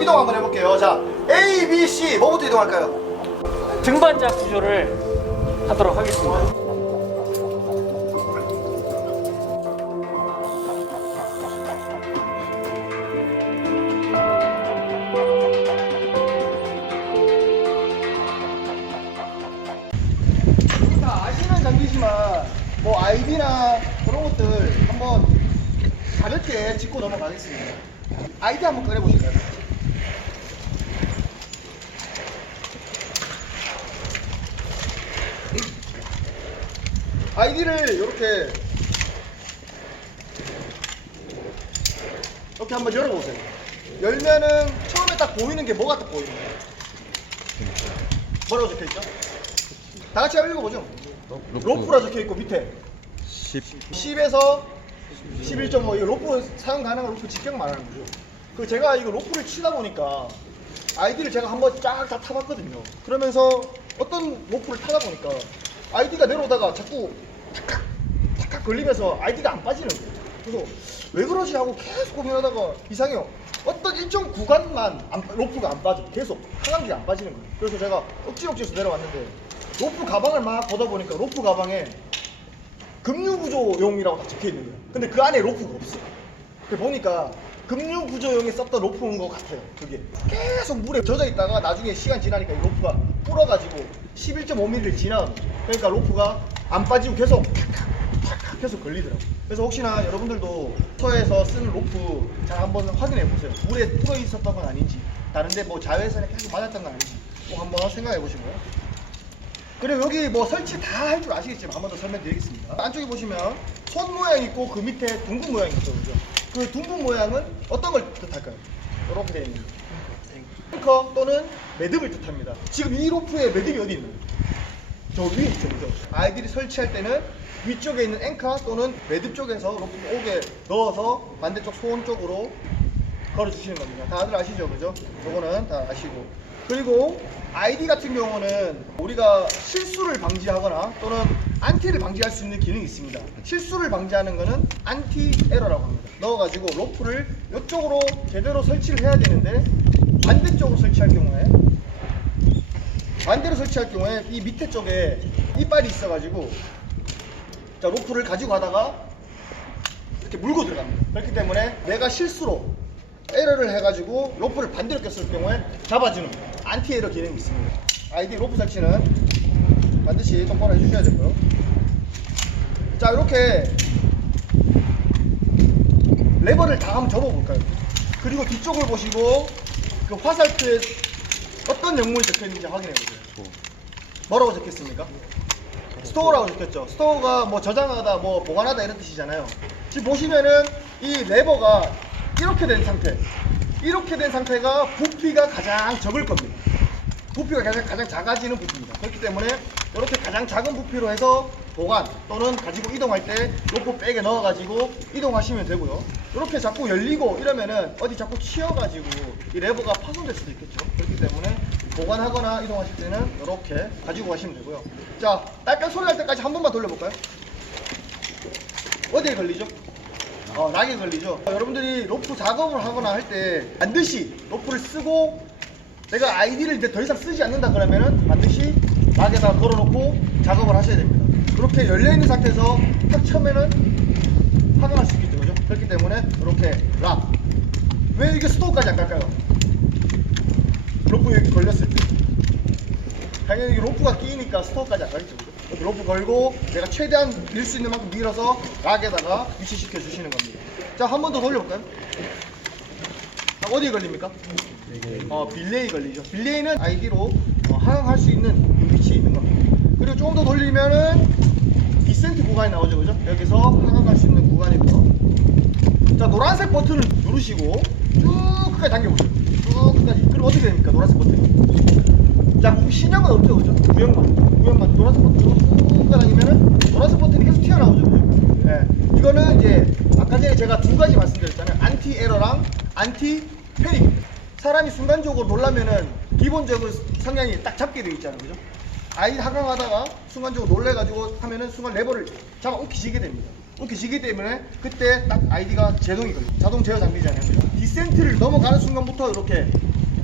이동 한번 해볼게요. 자, A, B, C 뭐부터 이동할까요? 등반자 구조를 하도록 하겠습니다. 다 아시는 장비지만 뭐 아이디나 그런 것들 한번 가볍게 짚고 넘어가겠습니다. 아이디 한번 꺼내보실까요? 아이디를 이렇게 한번 열어보세요. 열면은 처음에 딱 보이는 게 뭐가 딱 보이는 거예요? 뭐라고 적혀있죠? 다 같이 한번 읽어보죠. 로프라 적혀있고 밑에 10에서 11.5 이거 로프 사용 가능한 로프 직경 말하는 거죠. 그 제가 이거 로프를 치다 보니까 아이디를 제가 한번 쫙 다 타봤거든요. 그러면서 어떤 로프를 타다 보니까 아이디가 내려오다가 자꾸 탁탁 걸리면서 아이디가 안 빠지는 거예요. 그래서 왜 그러지 하고 계속 고민하다가 이상해요. 어떤 일정 구간만 로프가 안 빠져. 계속 하강기가 안 빠지는 거예요. 그래서 제가 억지해서 내려왔는데 로프 가방을 막 보다 보니까 로프 가방에 급류구조용이라고 딱 적혀있는 거예요. 근데 그 안에 로프가 없어요. 그래서 보니까 급류구조용에 썼던 로프인 것 같아요. 그게 계속 물에 젖어 있다가 나중에 시간 지나니까 이 로프가 불어가지고 11.5mm를 지나면 그러니까 로프가 안 빠지고 계속 탁탁 계속 걸리더라고요. 그래서 혹시나 여러분들도 터에서 쓰는 로프 잘 한번 확인해 보세요. 물에 불어 있었던 건 아닌지, 다른데 뭐 자외선에 계속 맞았던 건 아닌지 꼭 한번 생각해 보시고요. 그리고 여기 뭐 설치 다 할 줄 아시겠지만 한 번 더 설명드리겠습니다. 안쪽에 보시면 손 모양이 있고 그 밑에 둥근 모양이 있죠, 그죠? 그 둥근 모양은 어떤 걸 뜻할까요? 이렇게 되어 있는 앵커 또는 매듭을 뜻합니다. 지금 이 로프에 매듭이 어디 있나요? 저 위에 있죠, 그죠? 아이들이 설치할 때는 위쪽에 있는 앵커 또는 매듭 쪽에서 로프 옥에 넣어서 반대쪽 손 쪽으로 걸어주시는 겁니다. 다들 아시죠, 그죠? 요거는 다 아시고. 그리고 아이디 같은 경우는 우리가 실수를 방지하거나 또는 안티를 방지할 수 있는 기능이 있습니다. 실수를 방지하는 거는 안티 에러라고 합니다. 넣어가지고 로프를 이쪽으로 제대로 설치를 해야 되는데 반대쪽으로 설치할 경우에 이 밑에 쪽에 이빨이 있어가지고 자 로프를 가지고 가다가 이렇게 물고 들어갑니다. 그렇기 때문에 내가 실수로 에러를 해가지고 로프를 반대로 꼈을 경우에 잡아주는 안티 에러 기능이 있습니다. 아이디 로프 설치는 반드시 똑바로 해주셔야 되고요. 자 이렇게 레버를 다 한번 접어볼까요? 그리고 뒤쪽을 보시고 그 화살표에 어떤 영문이 적혀있는지 확인해보세요. 뭐라고 적혔습니까? 스토어라고 적혔죠. 스토어가 뭐 저장하다 뭐 보관하다 이런 뜻이잖아요. 지금 보시면은 이 레버가 이렇게 된 상태가 부피가 가장 적을 겁니다. 부피가 가장 작아지는 부피입니다. 그렇기 때문에 이렇게 가장 작은 부피로 해서 보관 또는 가지고 이동할 때 로프 백에 넣어가지고 이동하시면 되고요. 이렇게 자꾸 열리고 이러면은 어디 자꾸 치여가지고 이 레버가 파손될 수도 있겠죠. 그렇기 때문에 보관하거나 이동하실 때는 이렇게 가지고 가시면 되고요. 자, 딸깍 소리 날 때까지 한 번만 돌려볼까요? 어디에 걸리죠? 락에 걸리죠. 여러분들이 로프 작업을 하거나 할 때 반드시 로프를 쓰고 내가 아이디를 이제 더 이상 쓰지 않는다 그러면은 반드시 락에다 걸어놓고 작업을 하셔야 됩니다. 그렇게 열려있는 상태에서 탁 쳐면은 파손할 수 있겠죠, 그죠? 그렇기 때문에 이렇게 락. 왜 이게 스토어까지 안 갈까요? 로프 여기 걸렸을 때 당연히 로프가 끼니까 스토어까지 안 가겠죠, 그죠? 로프 걸고 내가 최대한 밀 수 있는 만큼 밀어서 락에다가 위치시켜 주시는 겁니다. 자, 한 번 더 돌려볼까요? 어디에 걸립니까? 빌레이 걸리죠. 빌레이는 아이디로 하강할 수 있는 위치에 있는 겁니다. 그리고 조금 더 돌리면은 디센트 구간이 나오죠, 그죠? 여기서 하강할 수 있는 구간이고요. 자, 노란색 버튼을 누르시고 쭉 끝까지 당겨보세요. 쭉 끝까지. 그럼 어떻게 됩니까? 노란색 버튼이. 자, 신형은 없죠, 그죠? 구형만 노란색 버튼으로 쭉 당기면은 노란색 버튼이 계속 튀어나오죠, 그죠? 네. 이거는 이제 아까 전에 제가 두 가지 말씀드렸잖아요. 안티 에러랑 안티 패닉입니다. 사람이 순간적으로 놀라면은 기본적인 성향이 딱 잡게 되어 있잖아요, 그죠? 아이 하강하다가 순간적으로 놀래가지고 하면은 순간 레버를 잡아 움켜쥐게 됩니다. 움켜쥐기 때문에 그때 딱 아이디가 제동이 걸려요. 자동 제어 장비잖아요, 그죠? 디센트를 넘어가는 순간부터 이렇게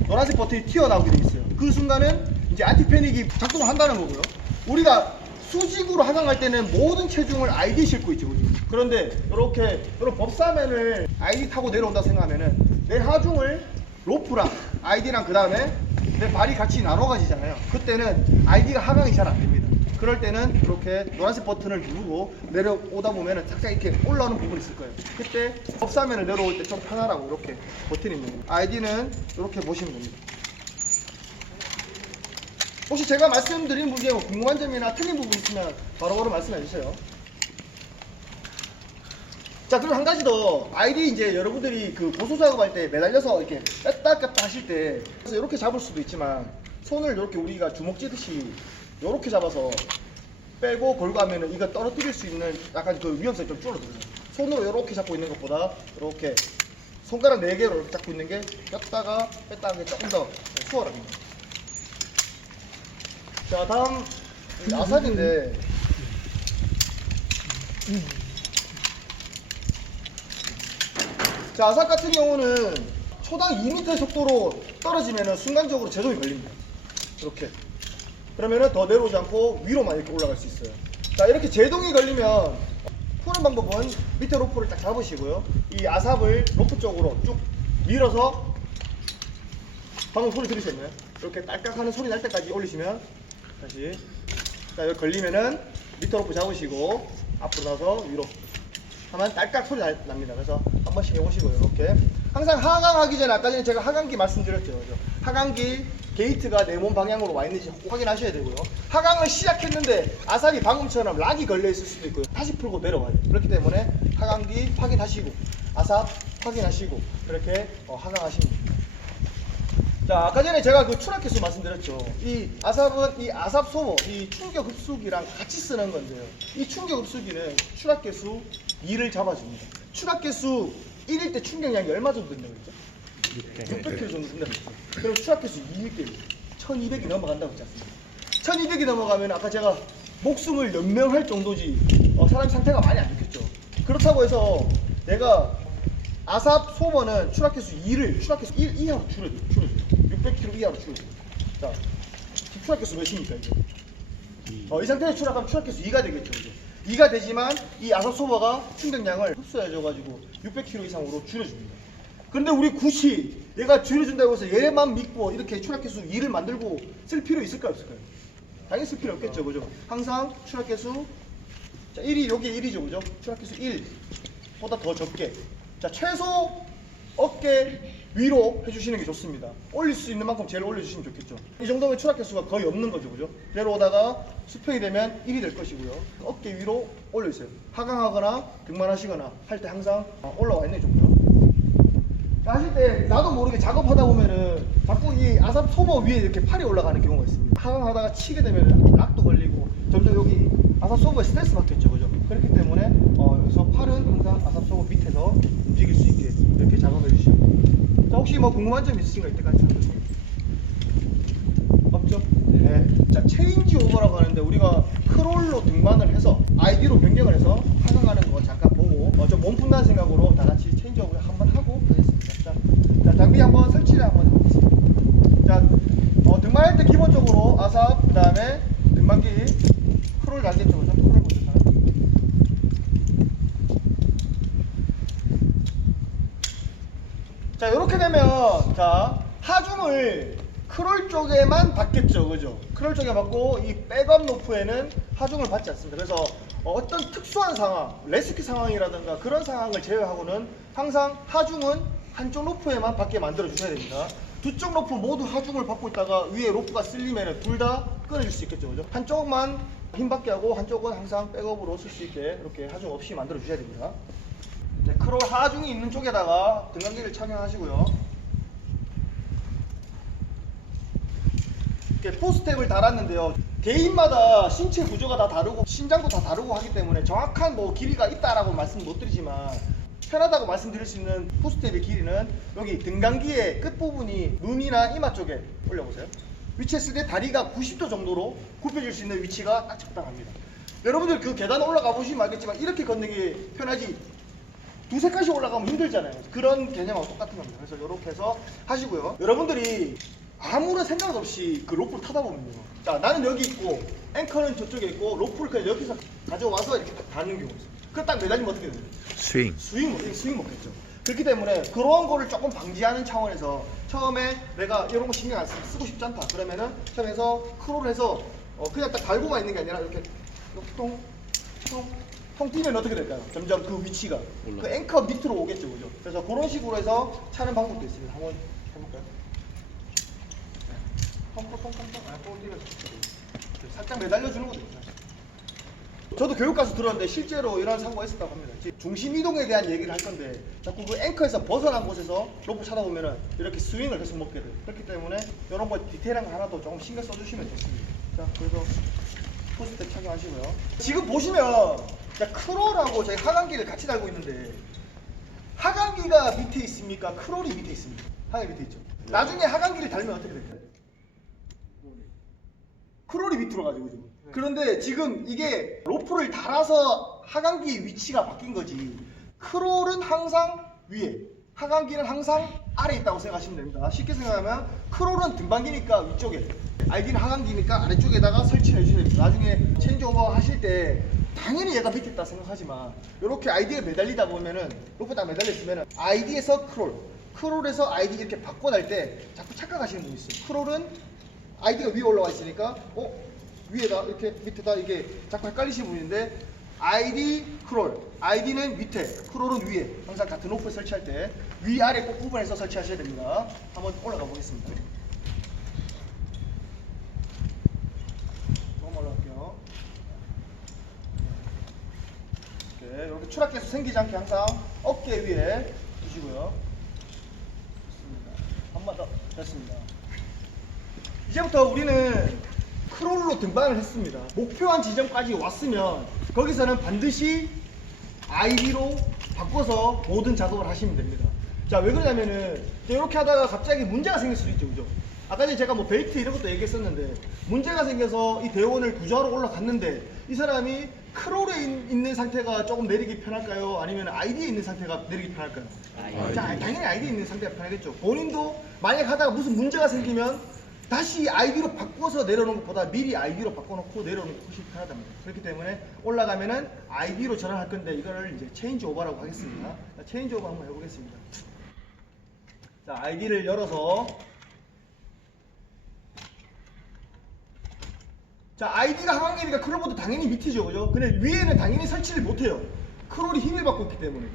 노란색 버튼이 튀어나오게 돼 있어요. 그 순간은 이제 안티패닉이 작동을 한다는 거고요. 우리가 수직으로 하강할 때는 모든 체중을 아이디에 싣고 있죠. 그죠? 그런데 이렇게 이런 법사면을 아이디 타고 내려온다 생각하면은 내 하중을 로프랑 아이디랑 그 다음에 내 발이 같이 나눠 가지잖아요. 그때는 아이디가 하강이 잘 안 됩니다. 그럴 때는 이렇게 노란색 버튼을 누르고 내려오다 보면은 살짝 이렇게 올라오는 부분이 있을 거예요. 그때 법사면을 내려올 때 좀 편하라고 이렇게 버튼이 있는 거예요. 아이디는 이렇게 보시면 됩니다. 혹시 제가 말씀드린 부분에 뭐 궁금한 점이나 틀린 부분 있으면 바로바로 말씀해 주세요. 자, 그리고 한 가지 더. 아이디 이제 여러분들이 그 고소 작업할 때 매달려서 이렇게 뺐다 꼈다 하실 때 그래서 이렇게 잡을 수도 있지만 손을 이렇게 우리가 주먹 쥐듯이 이렇게 잡아서 빼고 걸고 하면은 이거 떨어뜨릴 수 있는 약간 그 위험성이 좀 줄어들어요. 손으로 이렇게 잡고 있는 것보다 이렇게 손가락 4개로 이렇게 잡고 있는 게 꼈다가 뺐다 하는 게 조금 더 수월합니다. 자, 다음 아삽인데 자, 아삽 같은 경우는 초당 2m 속도로 떨어지면 순간적으로 제동이 걸립니다. 이렇게 그러면은 더 내려오지 않고 위로만 이렇게 올라갈 수 있어요. 자, 이렇게 제동이 걸리면 푸는 방법은 밑에 로프를 딱 잡으시고요. 이 아삽을 로프 쪽으로 쭉 밀어서 방금 소리 들으셨나요? 이렇게 딸깍하는 소리 날 때까지 올리시면 다시 자, 여기 걸리면은 밑에 로프 잡으시고 앞으로 나서 위로 하면 딸깍 소리 납니다. 그래서 한 번씩 해보시고요. 이렇게 항상 하강하기 전에 아까 전에 제가 하강기 말씀드렸죠. 그죠? 하강기 게이트가 내 몸 방향으로 와 있는지 확인하셔야 되고요. 하강을 시작했는데 아삽이 방금처럼 락이 걸려 있을 수도 있고요. 다시 풀고 내려와요. 그렇기 때문에 하강기 확인하시고 아삽 확인하시고 그렇게 하강하시면 됩니다. 자, 아까 전에 제가 그 추락 개수 말씀드렸죠. 이 아삽은 이 아삽 소모, 이 충격 흡수기랑 같이 쓰는 건데요. 이 충격 흡수기는 추락 개수 2를 잡아줍니다. 추락 개수 1일 때 충격량이 얼마 정도 된다고 했죠? 600kg 정도 된다고 했죠. 그럼 추락 개수 2일 때 1200이 넘어간다고 했지 않습니까? 1200이 넘어가면 아까 제가 목숨을 연명할 정도지 사람 상태가 많이 안 좋겠죠. 그렇다고 해서 내가 아삽 소모는 추락개수 2를 추락개수 1 이하로 줄여줘요. 600kg 이하로 줄여줘요. 자, 지금 추락개수 몇입니까 이제? 이 상태에서 추락하면 추락개수 2가 되겠죠. 이제. 2가 되지만 이 아삽 소모가 충격량을 흡수해줘가지고 600kg 이상으로 줄여줍니다. 그런데 우리 굳이 얘가 줄여준다고 해서 얘만 믿고 이렇게 추락개수 2를 만들고 쓸 필요 있을까요 없을까요? 당연히 쓸 필요 없겠죠. 그죠? 항상 추락개수 자, 1이 여기 1이죠. 그죠? 추락개수 1보다 더 적게 자, 최소 어깨 위로 해주시는 게 좋습니다. 올릴 수 있는 만큼 제일 올려주시면 좋겠죠. 이 정도면 추락 개수가 거의 없는 거죠. 그죠? 내려오다가 수평이 되면 1이 될 것이고요. 어깨 위로 올려주세요. 하강하거나 등반하시거나 할 때 항상 올라와 있는 게 좋고요. 하실 때 나도 모르게 작업하다 보면은 자꾸 이 아삽 소모 위에 이렇게 팔이 올라가는 경우가 있습니다. 하강하다가 치게 되면 락도 걸리고 점점 여기 아삽 소모에 스트레스 받겠죠. 그죠? 그렇기 때문에 여기서 팔은 항상 아삽 소모 밑에서 움직일 수 있게 이렇게 작업해 주시고 자, 혹시 뭐 궁금한 점 있으신가요? 이때까지 없죠? 네. 자, 체인지 오버라고 하는데 우리가 크롤로 등반을 해서 아이디로 변경을 해서 하강하는 거 잠깐 보고 좀 몸 푼다는 생각으로 다 같이 체인지 오버 한번 하고 가겠습니다. 자, 장비 한번 설치를 한번 해보겠습니다. 자, 등반할 때 기본적으로 아삽 그 다음에 등반기 크롤 알겠죠? 그죠? 크롤 보죠. 자, 이렇게 되면 자, 하중을 크롤 쪽에만 받겠죠. 그죠? 크롤 쪽에 받고 이 백업 로프에는 하중을 받지 않습니다. 그래서 어떤 특수한 상황, 레스큐 상황이라든가 그런 상황을 제외하고는 항상 하중은 한쪽 로프에만 받게 만들어 주셔야 됩니다. 두 쪽 로프 모두 하중을 받고 있다가 위에 로프가 쓸리면 둘 다 끊어질 수 있겠죠. 그죠? 한쪽만 힘받게 하고 한쪽은 항상 백업으로 쓸 수 있게 이렇게 하중 없이 만들어 주셔야 됩니다. 네, 크롤 하중이 있는 쪽에다가 등간기를 착용하시고요. 이렇게 포스텝을 달았는데요. 개인마다 신체 구조가 다 다르고 신장도 다 다르고 하기 때문에 정확한 뭐 길이가 있다라고 말씀 못 드리지만 편하다고 말씀드릴 수 있는 포스텝의 길이는 여기 등간기의 끝부분이 눈이나 이마 쪽에 올려보세요. 위치했을 때 다리가 90도 정도로 굽혀질 수 있는 위치가 딱 적당합니다. 여러분들 그 계단 올라가 보시면 알겠지만 이렇게 걷는 게 편하지 두세 칸씩 올라가면 힘들잖아요. 그런 개념하고 똑같은 겁니다. 그래서 이렇게 해서 하시고요. 여러분들이 아무런 생각 없이 그 로프를 타다 보면요. 자, 나는 여기 있고 앵커는 저쪽에 있고 로프를 그냥 여기서 가져와서 이렇게 딱 닿는 경우가 있어요. 그럼 딱 매달리면 어떻게 돼요? 스윙 못했죠. 그렇기 때문에 그런 거를 조금 방지하는 차원에서 처음에 내가 이런 거 신경 안 쓰고 싶지 않다. 그러면은 처음에서 크롤을 해서 그냥 딱 달고만 있는 게 아니라 이렇게 통 뛰면 어떻게 될까요? 점점 그 위치가 그 앵커 밑으로 오겠죠, 그죠? 그래서 그런 식으로 해서 차는 방법도 있습니다. 한번 해볼까요? 통 뛰면서 살짝 매달려주는 것도 있어요. 저도 교육 가서 들었는데 실제로 이런 사고가 있었다고 합니다. 중심 이동에 대한 얘기를 할 건데 자꾸 그 앵커에서 벗어난 곳에서 로프 차다 보면은 이렇게 스윙을 계속 먹게 돼요. 그렇기 때문에 이런 거 디테일한 거 하나도 조금 신경 써주시면 좋습니다. 자, 그래서 포스트 착용하시고요. 지금 보시면 크롤하고 저희 하강기를 같이 달고 있는데 하강기가 밑에 있습니까? 크롤이 밑에 있습니까? 하강기 밑에 있죠. 나중에 하강기를 달면 어떻게 될까요? 크롤이 밑으로 가죠, 그죠? 그런데 지금 이게 로프를 달아서 하강기 위치가 바뀐 거지. 크롤은 항상 위에, 하강기는 항상 아래에 있다고 생각하시면 됩니다. 쉽게 생각하면 크롤은 등반기니까 위쪽에, 아이디는 하강기니까 아래쪽에다가 설치를 해주셔야 됩니다. 나중에 체인지오버 하실 때 당연히 얘가 밑에 있다 생각하지만 이렇게 아이디에 매달리다 보면은 로프 딱 매달려 있으면은 아이디에서 크롤에서 아이디 이렇게 바꿔 날 때 자꾸 착각하시는 분이 있어요. 크롤은 아이디가 위에 올라와 있으니까 위에다 이렇게 밑에다 이게 자꾸 헷갈리시는 분인데 아이디 크롤, 아이디는 밑에, 크롤은 위에. 항상 같은 로프에 설치할 때 위아래 꼭 구분해서 설치하셔야 됩니다. 한번 올라가 보겠습니다. 조금 올라갈게요. 이렇게 추락해서 생기지 않게 항상 어깨 위에 두시고요. 좋습니다. 한 번 더. 됐습니다. 이제부터 우리는 크롤로 등반을 했습니다. 목표한 지점까지 왔으면 거기서는 반드시 아이디로 바꿔서 모든 작업을 하시면 됩니다. 자, 왜 그러냐면은 이렇게 하다가 갑자기 문제가 생길 수도 있죠, 그죠? 아까 전에 제가 뭐 벨트 이런 것도 얘기했었는데 문제가 생겨서 이 대원을 구조하러 올라갔는데 이 사람이 크롤에 있는 상태가 조금 내리기 편할까요? 아니면 아이디에 있는 상태가 내리기 편할까요? 자, 당연히 아이디에 있는 상태가 편하겠죠. 본인도 만약 하다가 무슨 문제가 생기면 다시 아이디로 바꿔서 내려놓는 것보다 미리 아이디로 바꿔놓고 내려놓는 게 훨씬 편하답니다. 그렇기 때문에 올라가면은 아이디로 전환할 건데 이거를 이제 체인지 오버라고 하겠습니다. 자, 체인지 오버 한번 해보겠습니다. 자, 아이디를 열어서 자, 아이디가 하강기니까 크롤보다 당연히 밑이죠, 그죠? 근데 위에는 당연히 설치를 못해요. 크롤이 힘을 받고 있기 때문에.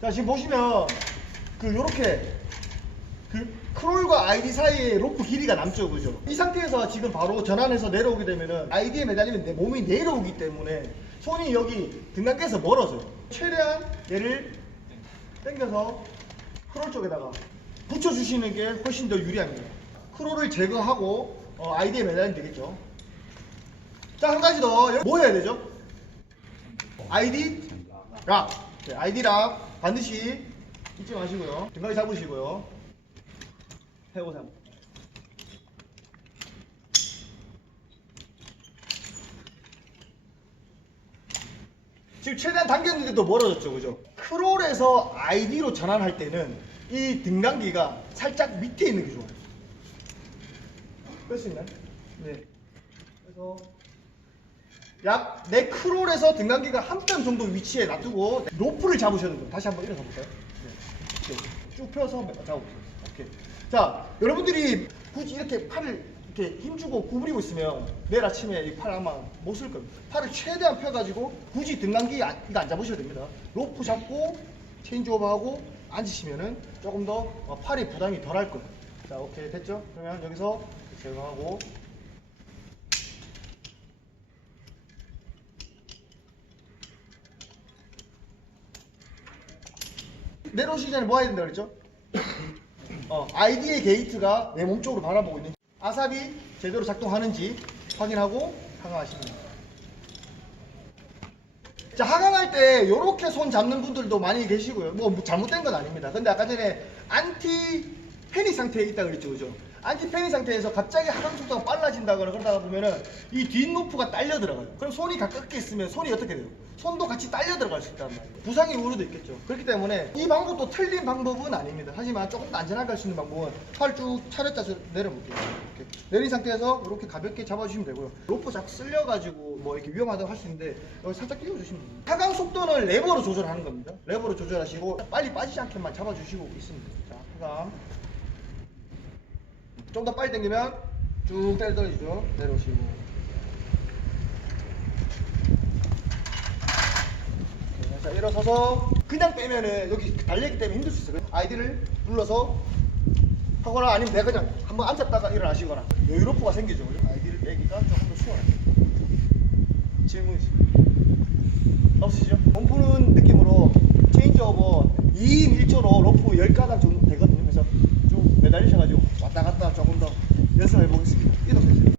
자, 지금 보시면 요렇게 크롤과 아이디 사이에 로프 길이가 남죠, 그죠? 이 상태에서 지금 바로 전환해서 내려오게 되면은 아이디에 매달리면 내 몸이 내려오기 때문에 손이 여기 등간께서 멀어져요. 최대한 얘를 당겨서 크롤 쪽에다가 붙여주시는 게 훨씬 더 유리합니다. 크롤을 제거하고 아이디에 매달리면 되겠죠. 자, 한 가지 더. 뭐 해야 되죠? 아이디 락. 네, 아이디 락 반드시 잊지 마시고요. 등간에 잡으시고요. 해보세요. 지금 최대한 당겼는데도 멀어졌죠, 그죠? 크롤에서 아이디로 전환할 때는 이 등간기가 살짝 밑에 있는 게 좋아요. 뺄 수 있나요? 네. 그래서 약 내 크롤에서 등간기가 한 뼘 정도 위치에 놔두고 로프를 잡으셔야 돼요. 다시 한번 일어서 볼까요? 네. 쭉 펴서 잡아보세요. 오케이. 자, 여러분들이 굳이 이렇게 팔을 이렇게 힘주고 구부리고 있으면 내일 아침에 이 팔 아마 못 쓸 겁니다. 팔을 최대한 펴가지고 굳이 등간기 이거 안 잡으셔도 됩니다. 로프 잡고 체인지오버하고 앉으시면은 조금 더 팔에 부담이 덜 할 거예요. 자, 오케이, 됐죠? 그러면 여기서 제거하고 내려오시기 전에 뭐 해야 된다 그랬죠? 아이디의 게이트가 내 몸 쪽으로 바라보고 있는지 아삽이 제대로 작동하는지 확인하고 하강하시면 됩니다. 자, 하강할 때 이렇게 손 잡는 분들도 많이 계시고요. 뭐 잘못된 건 아닙니다. 근데 아까 전에 안티 패닉 상태에 있다 그랬죠, 그죠? 안티페니 상태에서 갑자기 하강 속도가 빨라진다거나 그러다가 보면은 이 뒷로프가 딸려 들어가요. 그럼 손이 가깝게 있으면 손이 어떻게 돼요? 손도 같이 딸려 들어갈 수 있단 말이에요. 부상의 우려도 있겠죠. 그렇기 때문에 이 방법도 틀린 방법은 아닙니다. 하지만 조금 더 안전하게 할 수 있는 방법은 팔 쭉 차렷자세로 내려볼게요. 이렇게 내린 상태에서 이렇게 가볍게 잡아주시면 되고요. 로프 자꾸 쓸려가지고 뭐 이렇게 위험하다고 할 수 있는데 여기 살짝 끼워주시면 됩니다. 하강 속도는 레버로 조절하는 겁니다. 레버로 조절하시고 빨리 빠지지 않게만 잡아주시고 있습니다. 자, 하강. 좀 더 빨리 당기면 쭉 떨어지죠. 내려오시고. 자, 일어서서 그냥 빼면은 여기 달리기 때문에 힘들 수 있어요. 아이디를 눌러서 하거나 아니면 내가 그냥 한번 앉았다가 일어나시거나 여유로프가 생기죠. 아이디를 빼기가 조금 더 수월해요. 질문 있습니다. 없으시죠? 몸 푸는 느낌으로 체인지오버 2인 1조로 로프 10가닥 정도 되거든요. 그래서 쭉 매달리셔가지고 왔다 갔다 조금 더 연습해 보겠습니다. 이동해주세요.